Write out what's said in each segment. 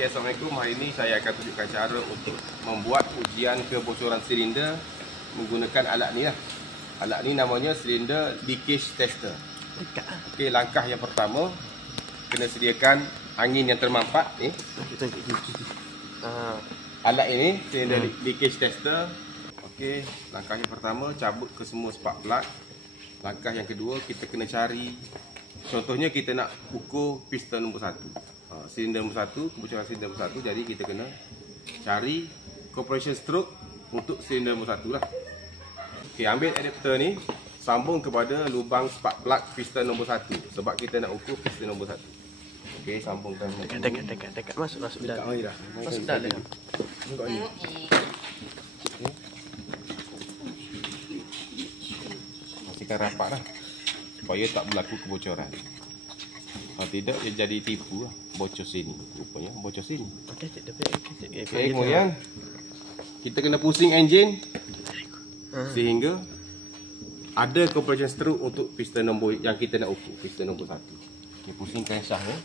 Okay, Assalamualaikum. Hari ini saya akan tunjukkan cara untuk membuat ujian kebocoran silinder menggunakan alat ni lah. Alat ni namanya silinder leakage tester. Okey, langkah yang pertama, kena sediakan angin yang termampat ni. Alat ini silinder leakage tester. Okey, langkah yang pertama, cabut ke semua spark plug. Langkah yang kedua, kita kena cari, contohnya kita nak ukur piston nombor 1, silinder nombor 1, kebocoran silinder nombor 1. Jadi kita kena cari compression stroke untuk silinder nombor 1 lah. Okey, ambil adapter ni, sambung kepada lubang spark plug piston nombor 1, sebab kita nak ukur piston nombor 1. Okey, sambungkan. Dekat masuk dalam. Masuk dalam. Tengok ni. Pastikan rapat lah, supaya tak berlaku kebocoran. Kalau tidak, dia jadi tipu lah. Bocor sini, rupanya bocor sini. Okey, kemudian kita kena pusing enjin sehingga ada compression stroke untuk piston nombor yang kita nak ukur, piston nombor 1. Okey, pusingkan syah ni.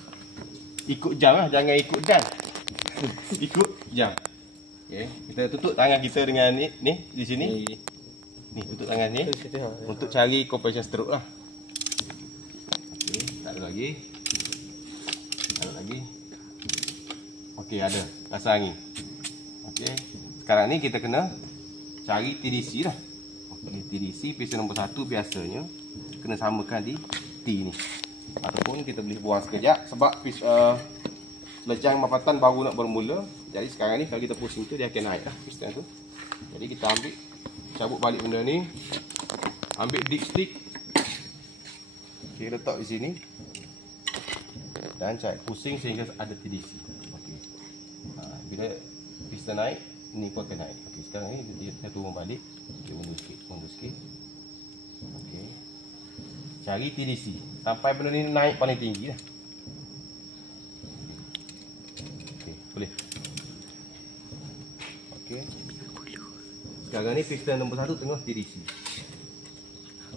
Ikut jam lah, jangan ikut dan. Ikut jam. Okey, kita tutup tangan kita dengan ni di sini. Ni tutup tangan ni untuk cari compression stroke lah. Okey, tak ada lagi. Okey, ada rasa angin. Okey, sekarang ni kita kena cari TDC lah. Okey, TDC piston nombor 1 biasanya kena samakan di T ni, ataupun kita boleh buang sekejap sebab lejang mapatan baru nak bermula. Jadi sekarang ni kalau kita pusing tu, dia akan naik lah piston tu. Jadi kita ambil, cabut balik benda ni, ambil dipstick, okey, letak di sini dan cari pusing sehingga ada TDC. Okey, bila piston naik, ni pun akan naik. Okey, sekarang ni dia turun balik. Okey, mundur sikit. Okey, cari TDC sampai benda ni naik paling tinggi lah. Okey, boleh. Okey, sekarang ni piston nombor 1 tengah TDC.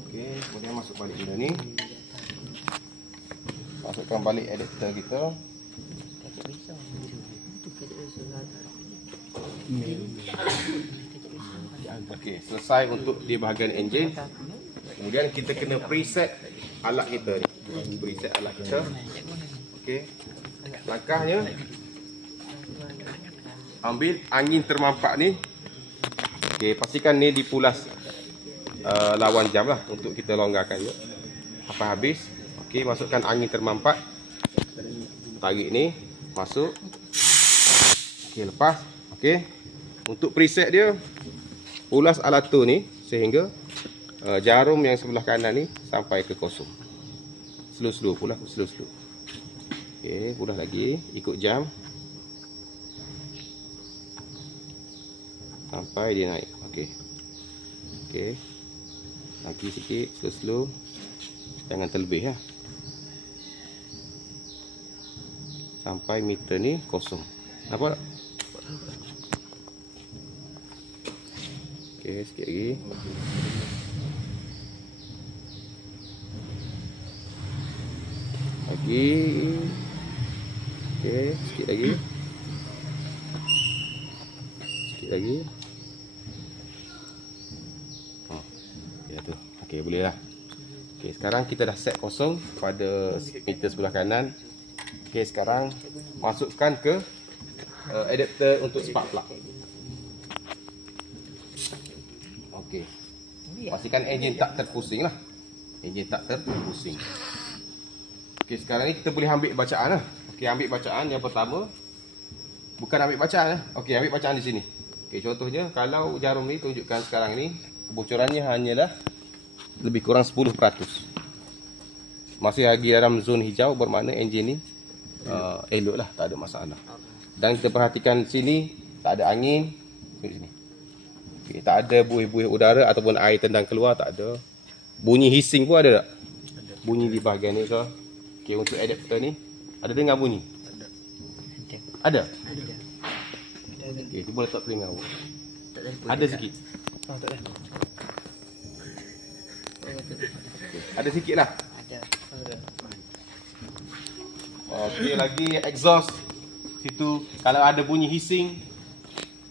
Okey, kemudian masuk balik benda ni, masukkan balik adapter kita. Okey, selesai untuk di bahagian enjin. Kemudian kita kena preset alat kita ni. Preset alat kita. Okey, langkahnya, ambil angin termampak ni. Okey, pastikan ni dipulas lawan jam lah untuk kita longgarkan je sampai habis. Okey, masukkan angin termampak, tarik ni masuk. Okey, lepas. Okey, untuk preset dia, pulas alat tu ni sehingga jarum yang sebelah kanan ni sampai ke kosong. Slow-slow pula, slow-slow. Okey, pulas lagi, ikut jam sampai dia naik. Okey. Okey, lagi sikit, slow-slow, jangan terlebih lah, sampai meter ni kosong. Nampak tak? Okey, sikit lagi. Okey, sikit lagi. Ya tu. Okey, boleh lah. Okey, sekarang kita dah set kosong pada meter sebelah kanan. Okey, sekarang masukkan ke adapter untuk spark plug. Okey, pastikan enjin tak terpusing lah. Enjin tak terpusing. Okey, sekarang ni kita boleh ambil bacaan lah. Okey, ambil bacaan yang pertama. Bukan ambil bacaan lah. Okey, ambil bacaan di sini. Okey, contohnya kalau jarum ni tunjukkan sekarang ni kebocorannya hanyalah lebih kurang 10%. Masih lagi dalam zon hijau, bermakna enjin ni elok lah, tak ada masalah. Dan kita perhatikan sini, tak ada angin. Tengok sini. Okay, tak ada buih-buih udara ataupun air tendang keluar, tak ada. Bunyi hissing pun ada tak? Bunyi di bahagian ni ke? Okay, untuk adapter ni, ada dengar bunyi? Ada? Okay, cuba letak telinga awak. Ada sikit? Tak ada. Ada sikit lah. Okey, lagi exhaust situ kalau ada bunyi hissing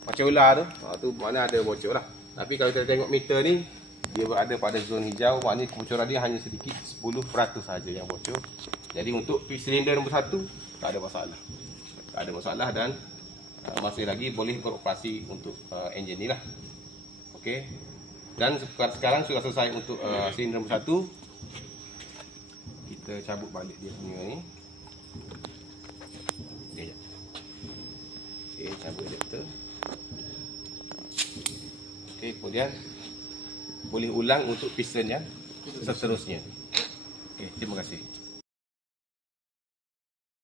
macam ular tu makna ada bocor lah. Tapi kalau kita tengok meter ni dia berada pada zon hijau, maknanya kebocoran dia hanya sedikit 10% saja yang bocor. Jadi untuk silinder nombor 1 tak ada masalah. Tak ada masalah dan masih lagi boleh beroperasi untuk enjin ni lah. Okey. Dan sekarang sudah selesai untuk silinder nombor 1. Kita cabut balik dia punya ni. Okey, cabut adapter. Okey, kemudian boleh ulang untuk piston yang seterusnya. Okey, terima kasih.